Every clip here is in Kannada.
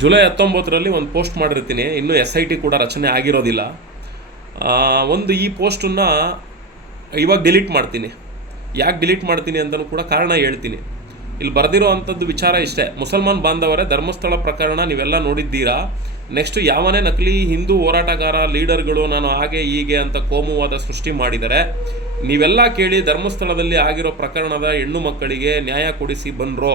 ಜುಲೈ 19ರಲ್ಲಿ ಒಂದು ಪೋಸ್ಟ್ ಮಾಡಿರ್ತೀನಿ. ಇನ್ನೂ SIT ಕೂಡ ರಚನೆ ಆಗಿರೋದಿಲ್ಲ. ಈ ಪೋಸ್ಟನ್ನು ಇವಾಗ ಡಿಲೀಟ್ ಮಾಡ್ತೀನಿ. ಯಾಕೆ ಡಿಲೀಟ್ ಮಾಡ್ತೀನಿ ಅಂತಲೂ ಕೂಡ ಕಾರಣ ಹೇಳ್ತೀನಿ. ಇಲ್ಲಿ ಬರೆದಿರೋ ಅಂಥದ್ದು ವಿಚಾರ ಇಷ್ಟೇ: ಮುಸಲ್ಮಾನ್ ಬಾಂಧವರೇ, ಧರ್ಮಸ್ಥಳ ಪ್ರಕರಣ ನೀವೆಲ್ಲ ನೋಡಿದ್ದೀರಾ. ನೆಕ್ಸ್ಟ್ ಯಾವನೇ ನಕಲಿ ಹಿಂದೂ ಹೋರಾಟಗಾರ ಲೀಡರ್ಗಳು ನಾನು ಹಾಗೆ ಹೀಗೆ ಅಂತ ಕೋಮುವಾದ ಸೃಷ್ಟಿ ಮಾಡಿದರೆ ನೀವೆಲ್ಲ ಕೇಳಿ ಧರ್ಮಸ್ಥಳದಲ್ಲಿ ಆಗಿರೋ ಪ್ರಕರಣದ ಹೆಣ್ಣು ಮಕ್ಕಳಿಗೆ ನ್ಯಾಯ ಕೊಡಿಸಿ ಬನ್ರೋ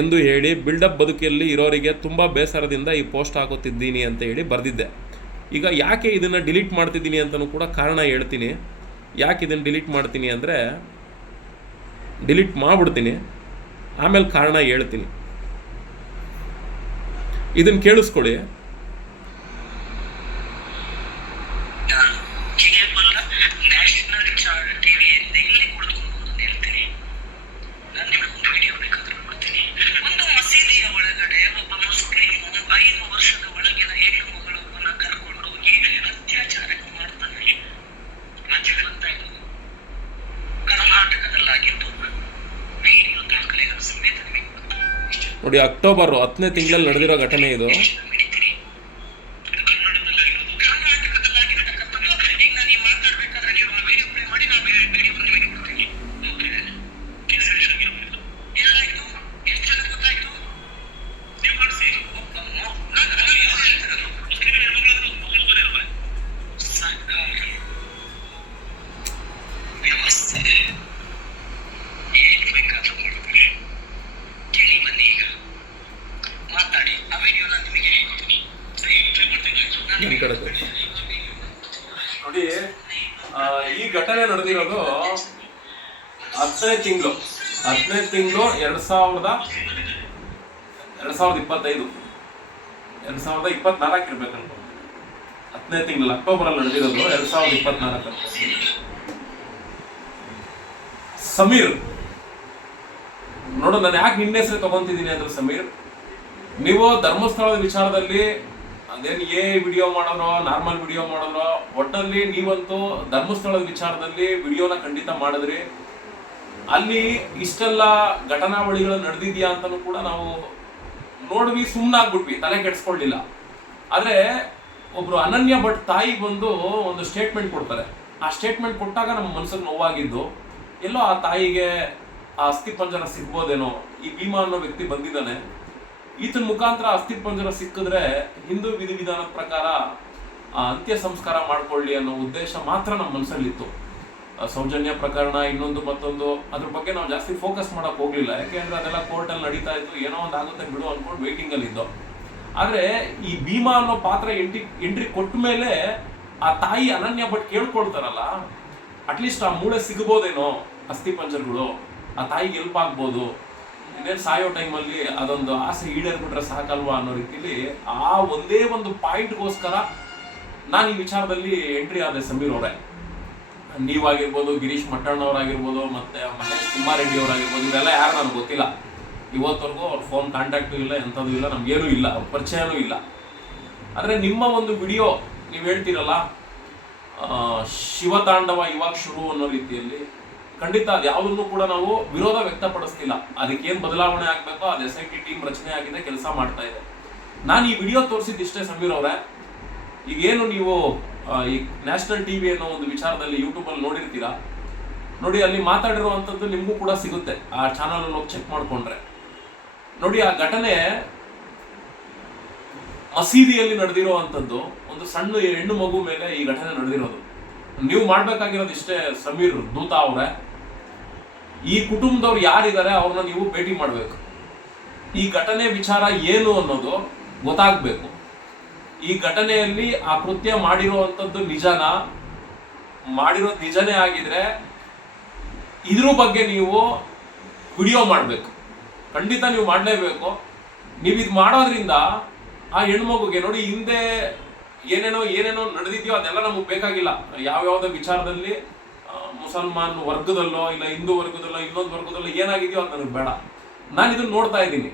ಎಂದು ಹೇಳಿ ಬಿಲ್ಡಪ್ ಬದುಕಿಯಲ್ಲಿ ಇರೋರಿಗೆ ತುಂಬ ಬೇಸರದಿಂದ ಈ ಪೋಸ್ಟ್ ಹಾಕುತ್ತಿದ್ದೀನಿ ಅಂತ ಹೇಳಿ ಬರೆದಿದ್ದೆ. ಈಗ ಯಾಕೆ ಇದನ್ನು ಡಿಲೀಟ್ ಮಾಡ್ತಿದ್ದೀನಿ ಅಂತಲೂ ಕೂಡ ಕಾರಣ ಹೇಳ್ತೀನಿ. ಯಾಕೆ ಇದನ್ನು ಡಿಲೀಟ್ ಮಾಡ್ತೀನಿ ಅಂದರೆ, ಡಿಲೀಟ್ ಮಾಡಿಬಿಡ್ತೀನಿ, ಆಮೇಲೆ ಕಾರಣ ಹೇಳ್ತೀನಿ. ಇದನ್ನು ಕೇಳಿಸ್ಕೊಳ್ಳಿ. ನೋಡಿ, ಅಕ್ಟೋಬರ್ 10ನೇ ತಿಂಗಳಲ್ಲಿ ನಡೆದಿರೋ ಘಟನೆ ಇದು. ನೋಡಿ, ಈ ಘಟನೆ ನಡೆದಿರೋದು 10ನೇ ತಿಂಗಳು 2025, 2024 ಇರ್ಬೇಕು ಅನ್ಕೊಂಡು. 10ನೇ ತಿಂಗಳು ಅಕ್ಟೋಬರಲ್ಲಿ ನಡೆದಿರೋದು 2024. ಸಮೀರ್ ನೋಡು, ನಾನು ಯಾಕೆ ನಿನ್ನ ಹೆಸರು ತಗೊಂತಿದ್ದೀನಿ ಅಂದ್ರೆ, ಸಮೀರ್, ನೀವು ಧರ್ಮಸ್ಥಳದ ವಿಚಾರದಲ್ಲಿ ಅದೇನು ವಿಡಿಯೋ ಮಾಡಿದ್ರೋ ನಾರ್ಮಲ್ ವಿಡಿಯೋ ಮಾಡಿದ್ರೋ, ಒಟ್ಟಲ್ಲಿ ನೀವಂತೂ ಧರ್ಮಸ್ಥಳದ ವಿಚಾರದಲ್ಲಿ ವಿಡಿಯೋನ ಖಂಡಿತ ಮಾಡಿದ್ರಿ. ಅಲ್ಲಿ ಇಷ್ಟೆಲ್ಲ ಘಟನಾವಳಿಗಳು ನಡೆದಿದ್ಯಾ ಅಂತಲೂ ಕೂಡ ನಾವು ನೋಡ್ವಿ, ಸುಮ್ಮನಾಗ್ಬಿಟ್ವಿ, ತಲೆ ಕೆಡಿಸ್ಕೊಳ್ಳಿಲ್ಲ. ಆದರೆ ಒಬ್ರು ಅನನ್ಯ ಭಟ್ ತಾಯಿ ಬಂದು ಒಂದು ಸ್ಟೇಟ್ಮೆಂಟ್ ಕೊಡ್ತಾರೆ. ಆ ಸ್ಟೇಟ್ಮೆಂಟ್ ಕೊಟ್ಟಾಗ ನಮ್ಮ ಮನಸ್ಸಿಗೆ ನೋವಾಗಿದ್ದು, ಎಲ್ಲೋ ಆ ತಾಯಿಗೆ ಆ ಅಸ್ಥಿಪಂಜರ ಸಿಗ್ಬೋದೇನೋ. ಈ ಭೀಮಾ ಅನ್ನೋ ವ್ಯಕ್ತಿ ಬಂದಿದ್ದಾನೆ, ಈತನ ಮುಖಾಂತರ ಅಸ್ಥಿಪಂಜರ ಸಿಕ್ಕಿದ್ರೆ ಹಿಂದೂ ವಿಧಿವಿಧಾನದ ಪ್ರಕಾರ ಅಂತ್ಯ ಸಂಸ್ಕಾರ ಮಾಡ್ಕೊಳ್ಳಿ ಅನ್ನೋ ಉದ್ದೇಶ ಮಾತ್ರ ನಮ್ಮ ಮನಸ್ಸಲ್ಲಿತ್ತು. ಸೌಜನ್ಯ ಪ್ರಕರಣ ಇನ್ನೊಂದು ಮತ್ತೊಂದು ಅದ್ರ ಬಗ್ಗೆ ನಾವು ಜಾಸ್ತಿ ಫೋಕಸ್ ಮಾಡಕ್ ಹೋಗ್ಲಿಲ್ಲ. ಯಾಕೆಂದ್ರೆ ಅದೆಲ್ಲ ಕೋರ್ಟಲ್ಲಿ ನಡೀತಾ ಇತ್ತು, ಏನೋ ಒಂದು ಆಗುತ್ತೆ ಬಿಡು ಅನ್ಕೊಂಡು ವೇಟಿಂಗ್ ಅಲ್ಲಿ ಇದ್ದೋ. ಆದ್ರೆ ಈ ಭೀಮಾ ಅನ್ನೋ ಪಾತ್ರ ಎಂಟ್ರಿ ಕೊಟ್ಟ ಮೇಲೆ ಆ ತಾಯಿ ಅನನ್ಯ ಭಟ್ ಕೇಳ್ಕೊಳ್ತಾರಲ್ಲ, ಅಟ್ಲೀಸ್ಟ್ ಆ ಮೂಳೆ ಸಿಗಬಹುದೇನೋ, ಅಸ್ಥಿಪಂಜರಗಳು ಆ ತಾಯಿಗೆ ಹೆಲ್ಪ್ ಆಗ್ಬೋದು, ಇನ್ನೇನು ಸಾಯೋ ಟೈಮಲ್ಲಿ ಅದೊಂದು ಆಸೆ ಈಡೇರ್ಬಿಟ್ರೆ ಸಾಕಲ್ವಾ ಅನ್ನೋ ರೀತಿಲಿ ಆ ಒಂದೇ ಒಂದು ಪಾಯಿಂಟ್ಗೋಸ್ಕರ ನಾನು ಈ ವಿಚಾರದಲ್ಲಿ ಎಂಟ್ರಿ ಆದೆ. ಸಮೀರ್ ಅವರೇ, ನೀವಾಗಿರ್ಬೋದು, ಗಿರೀಶ್ ಮಟ್ಟಣ್ಣವರಾಗಿರ್ಬೋದು, ಮತ್ತೆ ಮಹೇಶ್ ಕುಮಾರೆಡ್ಡಿ ಅವರಾಗಿರ್ಬೋದು, ಇವರೆಲ್ಲ ಯಾರು ನನಗೆ ಗೊತ್ತಿಲ್ಲ. ಇವತ್ತವರೆಗೂ ಅವ್ರ ಫೋನ್ ಕಾಂಟ್ಯಾಕ್ಟು ಇಲ್ಲ, ಎಂಥದ್ದು ಇಲ್ಲ, ನಮಗೇನೂ ಇಲ್ಲ, ಅವ್ರ ಪರಿಚಯನೂ ಇಲ್ಲ. ಆದರೆ ನಿಮ್ಮ ಒಂದು ವಿಡಿಯೋ ನೀವು ಹೇಳ್ತೀರಲ್ಲ, ಶಿವತಾಂಡವ ಇವಾಗ ಶುರು ಅನ್ನೋ ರೀತಿಯಲ್ಲಿ, ಖಂಡಿತ ಅದು ಯಾವುದನ್ನು ಕೂಡ ನಾವು ವಿರೋಧ ವ್ಯಕ್ತಪಡಿಸ್ತಿಲ್ಲ. ಅದಕ್ಕೇನು ಬದಲಾವಣೆ ಆಗಬೇಕೋ ಅದು SIT ಟೀಮ್ ರಚನೆ ಆಗಿದೆ, ಕೆಲಸ ಮಾಡ್ತಾ ಇದೆ. ನಾನು ಈ ವಿಡಿಯೋ ತೋರಿಸಿದ್ದಿಷ್ಟೇ ಸಮೀರ್ ಅವರೇ. ಈಗೇನು ನೀವು ಈ ನ್ಯಾಷನಲ್ TV ಅನ್ನೋ ಒಂದು ವಿಚಾರದಲ್ಲಿ ಯೂಟ್ಯೂಬಲ್ಲಿ ನೋಡಿರ್ತೀರಾ ನೋಡಿ, ಅಲ್ಲಿ ಮಾತಾಡಿರುವಂಥದ್ದು ನಿಮಗೂ ಕೂಡ ಸಿಗುತ್ತೆ, ಆ ಚಾನಲ್ ಹೋಗಿ ಚೆಕ್ ಮಾಡಿಕೊಂಡ್ರೆ. ನೋಡಿ, ಆ ಘಟನೆ ಮಸೀದಿಯಲ್ಲಿ ನಡೆದಿರುವಂಥದ್ದು, ಒಂದು ಸಣ್ಣ ಹೆಣ್ಣು ಮಗು ಮೇಲೆ ಈ ಘಟನೆ ನಡೆದಿರೋದು. ನೀವು ಮಾಡ್ಬೇಕಾಗಿರೋದು ಇಷ್ಟೇ ಸಮೀರ್ ದೂತ ಅವರೇ, ಈ ಕುಟುಂಬದವ್ರು ಯಾರಿದ್ದಾರೆ ಅವ್ರನ್ನ ನೀವು ಭೇಟಿ ಮಾಡಬೇಕು. ಈ ಘಟನೆ ವಿಚಾರ ಏನು ಅನ್ನೋದು ಗೊತ್ತಾಗಬೇಕು. ಈ ಘಟನೆಯಲ್ಲಿ ಆ ಕೃತ್ಯ ಮಾಡಿರುವಂಥದ್ದು ಮಾಡಿರೋದು ನಿಜನೇ ಆಗಿದ್ರೆ ಇದ್ರ ಬಗ್ಗೆ ನೀವು ವಿಡಿಯೋ ಮಾಡಬೇಕು, ಖಂಡಿತ ನೀವು ಮಾಡಲೇಬೇಕು. ನೀವು ಇದು ಮಾಡೋದ್ರಿಂದ ಆ ಹೆಣ್ಮಗುಗೆ ನೋಡಿ, ಹಿಂದೆ ಏನೇನೋ ನಡೆದಿದೆಯೋ ಅದೆಲ್ಲ ನಮಗೆ ಬೇಕಾಗಿಲ್ಲ. ಯಾವ್ಯಾವುದೋ ವಿಚಾರದಲ್ಲಿ ಮುಸಲ್ಮಾನ್ ವರ್ಗದಲ್ಲೋ ಇಲ್ಲ ಹಿಂದೂ ವರ್ಗದಲ್ಲೋ ಇನ್ನೊಂದು ವರ್ಗದಲ್ಲೋ ಏನಾಗಿದೆಯೋ ಅದು ನನಗೆ ಬೇಡ. ನಾನು ಇದನ್ನ ನೋಡ್ತಾ ಇದ್ದೀನಿ.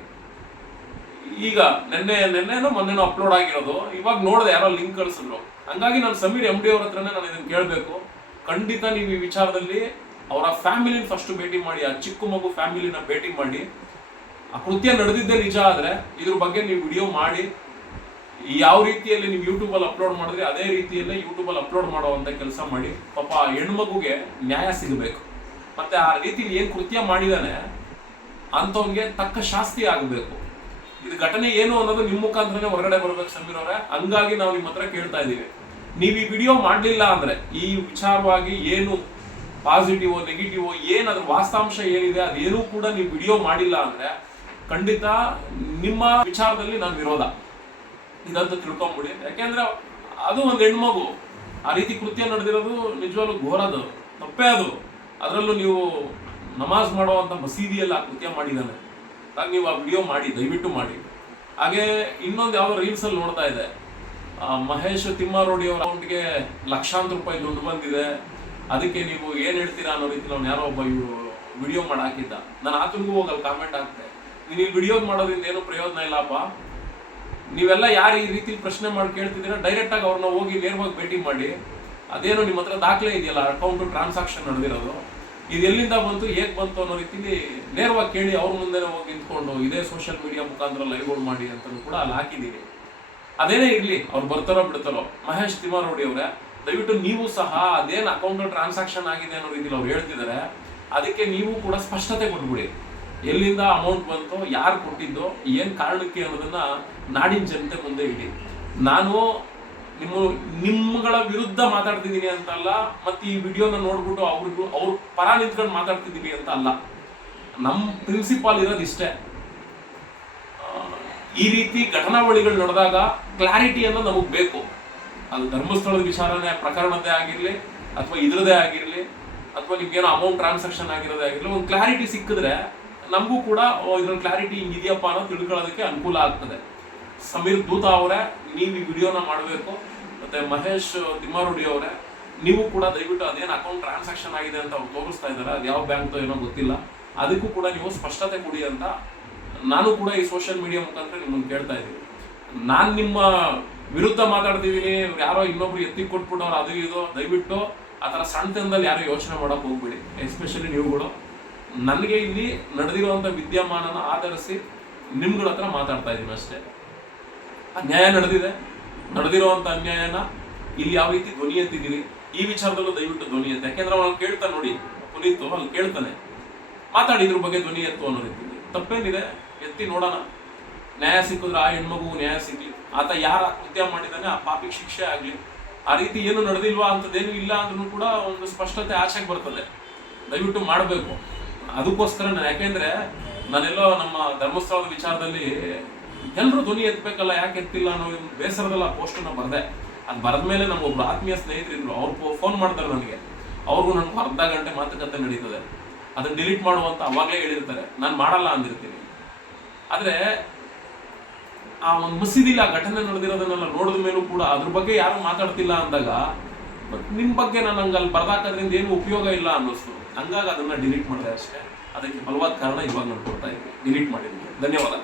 ಈಗ ನೆನ್ನೆನೋ ಮೊನ್ನೆನೋ ಅಪ್ಲೋಡ್ ಆಗಿರೋದು, ಇವಾಗ ನೋಡಿದೆ, ಯಾರೋ ಲಿಂಕ್ ಕಳಿಸಿದ್ರು. ಹಂಗಾಗಿ ನಾನು ಸಮೀರ್ MD ಅವ್ರ ಹತ್ರನೇ ನಾನು ಇದನ್ನು ಕೇಳಬೇಕು. ಖಂಡಿತ ನೀವು ಈ ವಿಚಾರದಲ್ಲಿ ಅವರ ಫ್ಯಾಮಿಲಿನ ಫಸ್ಟ್ ಭೇಟಿ ಮಾಡಿ, ಆ ಚಿಕ್ಕ ಮಗು ಫ್ಯಾಮಿಲಿನ ಭೇಟಿ ಮಾಡಿ, ಆ ಕೃತ್ಯ ನಡೆದಿದ್ದೇ ನಿಜ ಆದ್ರೆ ಇದ್ರ ಬಗ್ಗೆ ನೀವು ವಿಡಿಯೋ ಮಾಡಿ ಯಾವ ರೀತಿಯಲ್ಲಿ ನೀವು ಯೂಟ್ಯೂಬಲ್ಲಿ ಅಪ್ಲೋಡ್ ಮಾಡಿದ್ರೆ ಅದೇ ರೀತಿಯಲ್ಲೇ ಯೂಟ್ಯೂಬಲ್ಲಿ ಅಪ್ಲೋಡ್ ಮಾಡುವಂತ ಕೆಲಸ ಮಾಡಿ. ಪಾಪ ಹೆಣ್ಮಗುಗೆ ನ್ಯಾಯ ಸಿಗಬೇಕು, ಮತ್ತೆ ಆ ರೀತಿಲಿ ಏನ್ ಕೃತ್ಯ ಮಾಡಿದಾನೆ ಅಂತವನ್ಗೆ ತಕ್ಕ ಶಾಸ್ತಿ ಆಗಬೇಕು. ಇದು ಘಟನೆ ಏನು ಅನ್ನೋದು ನಿಮ್ಮ ಮುಖಾಂತರನೇ ಹೊರಗಡೆ ಬರ್ಬೇಕು ಸಮೀರ್ ಅವರೇ. ಹಂಗಾಗಿ ನಾವು ನಿಮ್ಮ ಹತ್ರ ಕೇಳ್ತಾ ಇದೀವಿ, ನೀವು ಈ ವಿಡಿಯೋ ಮಾಡಲಿಲ್ಲ ಅಂದ್ರೆ, ಈ ವಿಚಾರವಾಗಿ ಏನು ಪಾಸಿಟಿವ್ ನೆಗೆಟಿವ್ ಏನಾದ್ರೂ ವಾಸ್ತವಾಂಶ ಏನಿದೆ ಅದೇನೂ ಕೂಡ ನೀವು ವಿಡಿಯೋ ಮಾಡಿಲ್ಲ ಅಂದ್ರೆ ಖಂಡಿತ ನಿಮ್ಮ ವಿಚಾರದಲ್ಲಿ ನಾನು ವಿರೋಧ ಇದಂತ ತಿಳ್ಕೊಂಬಿಡಿ. ಯಾಕೆಂದ್ರೆ ಅದು ಒಂದು ಹೆಣ್ಮಗು ಆ ರೀತಿ ಕೃತ್ಯ ನಡೆದಿರೋದು ನಿಜವಾಗ್ಲೂ ಘೋರದು, ತಪ್ಪೇ ಅದು. ಅದರಲ್ಲೂ ನೀವು ನಮಾಜ್ ಮಾಡುವಂತ ಮಸೀದಿಯಲ್ಲಿ ಆ ಕೃತ್ಯ ಮಾಡಿದ್ದಾನೆ. ಹಾಗೆ ನೀವು ಆ ವಿಡಿಯೋ ಮಾಡಿ, ದಯವಿಟ್ಟು ಮಾಡಿ. ಹಾಗೆ ಇನ್ನೊಂದು ಯಾವುದೋ ರೀಲ್ಸ್ ಅಲ್ಲಿ ನೋಡ್ತಾ ಇದೆ, ಮಹೇಶ್ ತಿಮ್ಮಾರೋಡಿ ಅವರ ಅಕೌಂಟ್ಗೆ ಲಕ್ಷಾಂತರ ರೂಪಾಯಿ ದುಡ್ಡು ಬಂದಿದೆ, ಅದಕ್ಕೆ ನೀವು ಏನ್ ಹೇಳ್ತೀರಾ ಅನ್ನೋ ರೀತಿ ಅವ್ನು ಯಾರೋ ಒಬ್ಬ ವಿಡಿಯೋ ಮಾಡಿ ಹಾಕಿದ್ದ. ನಾನು ಆತನಿಗೂ ಹೋಗಲ್ಲ ಕಾಮೆಂಟ್ ಹಾಕ್ತೆ, ನೀನು ಈ ವಿಡಿಯೋ ಮಾಡೋದ್ರಿಂದ ಏನೂ ಪ್ರಯೋಜನ ಇಲ್ಲಪ್ಪ. ನೀವೆಲ್ಲ ಯಾರು ಈ ರೀತಿ ಪ್ರಶ್ನೆ ಮಾಡಿ ಕೇಳ್ತಿದ್ದೀರಾ, ಡೈರೆಕ್ಟ್ ಆಗಿ ಅವ್ರನ್ನ ಹೋಗಿ ನೇರವಾಗಿ ಭೇಟಿ ಮಾಡಿ. ಅದೇನೋ ನಿಮ್ಮ ಹತ್ರ ದಾಖಲೆ ಇದೆಯಲ್ಲ, ಅಕೌಂಟ್ ಟ್ರಾನ್ಸಾಕ್ಷನ್ ನಡೆದಿರೋದು, ಇದು ಎಲ್ಲಿಂದ ಬಂತು, ಹೇಗೆ ಬಂತು ಅನ್ನೋ ರೀತಿಲಿ ನೇರವಾಗಿ ಕೇಳಿ. ಅವ್ರ ಮುಂದೆನೇ ಹೋಗಿ ನಿಂತ್ಕೊಂಡು ಇದೇ ಸೋಷಿಯಲ್ ಮೀಡಿಯಾ ಮುಖಾಂತರ ಲೈವ್ಗಳು ಮಾಡಿ ಅಂತಲೂ ಕೂಡ ಅಲ್ಲಿ ಹಾಕಿದ್ದೀನಿ. ಅದೇನೇ ಇರಲಿ, ಅವ್ರು ಬರ್ತಾರೋ ಬಿಡ್ತಾರೋ. ಮಹೇಶ್ ತಿಮ್ಮಾರೋಡಿ ಅವರೇ, ದಯವಿಟ್ಟು ನೀವು ಸಹ ಅದೇನು ಅಕೌಂಟ್ ಟ್ರಾನ್ಸಾಕ್ಷನ್ ಆಗಿದೆ ಅನ್ನೋ ರೀತಿಲಿ ಅವ್ರು ಹೇಳ್ತಿದ್ದಾರೆ, ಅದಕ್ಕೆ ನೀವು ಕೂಡ ಸ್ಪಷ್ಟತೆ ಕೊಟ್ಬಿಡಿ. ಎಲ್ಲಿಂದ ಅಮೌಂಟ್ ಬಂತು, ಯಾರು ಕೊಟ್ಟಿದ್ದು, ಏನ್ ಕಾರಣಕ್ಕೆ ಅನ್ನೋದನ್ನ ನಾಡಿನ ಜನತೆ ಮುಂದೆ ಇಡಿ. ನಾನು ನಿಮ್ಮಗಳ ವಿರುದ್ಧ ಮಾತಾಡ್ತಿದ್ದೀನಿ ಅಂತಲ್ಲ, ಮತ್ತೆ ಈ ವಿಡಿಯೋನ ನೋಡ್ಬಿಟ್ಟು ಅವ್ರ ಪರ ನಿಂತ್ಕೊಂಡು ಮಾತಾಡ್ತಿದ್ದೀವಿ ಅಂತ ಅಲ್ಲ. ನಮ್ಮ ಪ್ರಿನ್ಸಿಪಾಲ್ ಇರೋದು ಇಷ್ಟೇ, ಈ ರೀತಿ ಘಟನಾವಳಿಗಳು ನಡೆದಾಗ ಕ್ಲಾರಿಟಿ ಅನ್ನೋದು ನಮಗೆ ಬೇಕು. ಅದು ಧರ್ಮಸ್ಥಳದ ವಿಚಾರಣೆ ಪ್ರಕರಣದ್ದೇ ಆಗಿರ್ಲಿ, ಅಥವಾ ಇದ್ರದೇ ಆಗಿರ್ಲಿ, ಅಥವಾ ನಿಮ್ಗೇನೋ ಅಮೌಂಟ್ ಟ್ರಾನ್ಸಾಕ್ಷನ್ ಆಗಿರೋದೇ ಆಗಿರ್ಲಿ, ಒಂದು ಕ್ಲಾರಿಟಿ ಸಿಕ್ಕಿದ್ರೆ ನಮಗೂ ಕೂಡ ಇದ್ರಲ್ಲಿ ಕ್ಲಾರಿಟಿ ಹಿಂಗಿದೆಯಪ್ಪ ಅನ್ನೋ ತಿಳ್ಕೊಳ್ಳೋದಕ್ಕೆ ಅನುಕೂಲ ಆಗ್ತದೆ. ಸಮೀರ್ ದೂತ ಅವರೇ, ನೀವು ಈ ವಿಡಿಯೋನ ಮಾಡಬೇಕು. ಮತ್ತೆ ಮಹೇಶ್ ತಿಮ್ಮಾರೋಡಿ ಅವರೇ, ನೀವು ಕೂಡ ದಯವಿಟ್ಟು ಅದೇನು ಅಕೌಂಟ್ ಟ್ರಾನ್ಸಾಕ್ಷನ್ ಆಗಿದೆ ಅಂತ ಅವ್ರು ತೋರಿಸ್ತಾ ಇದ್ದಾರೆ, ಅದು ಯಾವ ಬ್ಯಾಂಕ್ದು ಏನೋ ಗೊತ್ತಿಲ್ಲ, ಅದಕ್ಕೂ ಕೂಡ ನೀವು ಸ್ಪಷ್ಟತೆ ಕೊಡಿ ಅಂತ ನಾನು ಕೂಡ ಈ ಸೋಷಿಯಲ್ ಮೀಡಿಯಾ ಮುಖಾಂತರ ನಿಮ್ಮನ್ನು ಕೇಳ್ತಾ ಇದ್ದೀನಿ. ನಾನು ನಿಮ್ಮ ವಿರುದ್ಧ ಮಾತಾಡ್ತಿದ್ದೀನಿ, ಯಾರೋ ಇನ್ನೊಬ್ರು ಎತ್ತಿ ಕೊಟ್ಬಿಟ್ಟು ಅವ್ರು ಅದು ಇದು, ದಯವಿಟ್ಟು ಆ ಥರ ಸಣ್ಣತನದಲ್ಲಿ ಯಾರು ಯೋಚನೆ ಮಾಡೋಕೆ ಹೋಗ್ಬಿಡಿ. ಎಸ್ಪೆಷಲಿ ನೀವುಗಳು. ನನಗೆ ಇಲ್ಲಿ ನಡೆದಿರುವಂಥ ವಿದ್ಯಮಾನನ ಆಧರಿಸಿ ನಿಮ್ಗಳ ಹತ್ರ ಮಾತಾಡ್ತಾ ಇದ್ದೀನಿ ಅಷ್ಟೇ. ಅನ್ಯಾಯ ನಡೆದಿರುವಂಥ ಅನ್ಯಾಯನ ಇಲ್ಲಿ ಯಾವ ರೀತಿ ಧ್ವನಿ ಎತ್ತಿದ್ದೀರಿ, ಈ ವಿಚಾರದಲ್ಲೂ ದಯವಿಟ್ಟು ಧ್ವನಿ ಎತ್ತಿ. ಯಾಕೆಂದ್ರೆ ಅವನು ಕೇಳ್ತಾನೆ ನೋಡಿ, ಪುನೀತ್ ಅಲ್ಲಿ ಕೇಳ್ತಾನೆ, ಮಾತಾಡಿ ಇದ್ರ ಬಗ್ಗೆ ಧ್ವನಿ ಎತ್ತು ಅನ್ನೋ ರೀತಿ. ತಪ್ಪೇನಿದೆ, ಎತ್ತಿ ನೋಡೋಣ. ನ್ಯಾಯ ಸಿಕ್ಕಿದ್ರೆ ಆ ಹೆಣ್ಮಗು ನ್ಯಾಯ ಸಿಗ್ಲಿ, ಆತ ಯಾರ ಕೃತ್ಯ ಮಾಡಿದ್ದಾನೆ ಆ ಪಾಪಿಗೆ ಶಿಕ್ಷೆ ಆಗ್ಲಿ. ಆ ರೀತಿ ಏನು ನಡೆದಿಲ್ವಾ ಅಂತದೇನು ಇಲ್ಲ ಅಂದ್ರೂ ಕೂಡ ಒಂದು ಸ್ಪಷ್ಟತೆ ಆಚೆಗೆ ಬರ್ತದೆ. ದಯವಿಟ್ಟು ಮಾಡಬೇಕು. ಅದಕ್ಕೋಸ್ಕರ ಯಾಕೆಂದ್ರೆ ನಾನೆಲ್ಲೋ ನಮ್ಮ ಧರ್ಮಸ್ಥಳದ ವಿಚಾರದಲ್ಲಿ ಎಲ್ಲರೂ ಧ್ವನಿ ಎತ್ತಬೇಕಲ್ಲ, ಯಾಕೆ ಎತ್ತಿಲ್ಲ ಅನ್ನೋ ಬೇಸರದಲ್ಲ ಪೋಸ್ಟನ್ನ ಬರದೆ. ಅದು ಬರೆದ್ಮೇಲೆ ನಮಗೊಬ್ರು ಆತ್ಮೀಯ ಸ್ನೇಹಿತರಿದ್ರು, ಅವ್ರು ಫೋನ್ ಮಾಡ್ತಾರೆ ನನಗೆ, ಅವ್ರಿಗೂ ನನಗೂ ಅರ್ಧ ಗಂಟೆ ಮಾತುಕತೆ ನಡೀತದೆ. ಅದನ್ನ ಡಿಲೀಟ್ ಮಾಡುವಂತ ಅವಾಗಲೇ ಹೇಳಿರ್ತಾರೆ, ನಾನು ಮಾಡಲ್ಲ ಅಂದಿರ್ತೀನಿ. ಆದ್ರೆ ಆ ಒಂದು ಮಸೀದಿಲಿ ಆ ಘಟನೆ ನಡೆದಿರೋದನ್ನೆಲ್ಲ ನೋಡಿದ ಮೇಲೂ ಕೂಡ ಅದ್ರ ಬಗ್ಗೆ ಯಾರು ಮಾತಾಡ್ತಿಲ್ಲ ಅಂದಾಗ ನಿಮ್ ಬಗ್ಗೆ ನಾನು ಹಂಗಲ್ಲಿ ಬರ್ದಾಕೋದ್ರಿಂದ ಏನು ಉಪಯೋಗ ಇಲ್ಲ ಅನ್ನಿಸ್ತು. ಹಂಗಾಗಿ ಅದನ್ನ ಡಿಲೀಟ್ ಮಾಡಿದೆ ಅಷ್ಟೇ. ಅದಕ್ಕೆ ಬಲವಾದ ಕಾರಣ ಇವಾಗ ನಾನು ಕೊಡ್ತಾ ಇದ್ದೀನಿ, ಡಿಲೀಟ್ ಮಾಡಿದ್ದೀನಿ. ಧನ್ಯವಾದ.